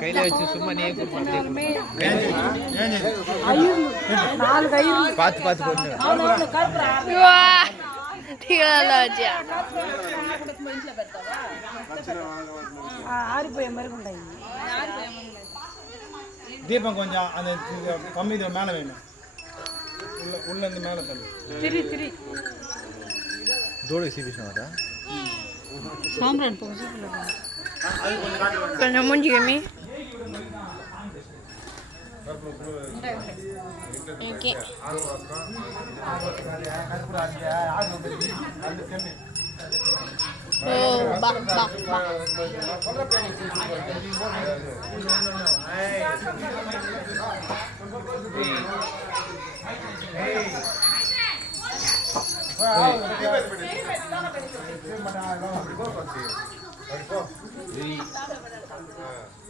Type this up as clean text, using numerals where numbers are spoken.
கையில வச்சு சும்மா நீ பார்த்து பார்த்து கொண்டு தீபம் கொஞ்சம் அந்த கம்மி மேலே வேணும் உள்ள இருந்து மேலே தள்ளு தோடு எக்ஸிபிஷன் சாம்பிரான் கொஞ்சம் மூஞ்சி கம்மி ஓகே ஓ பா பா பா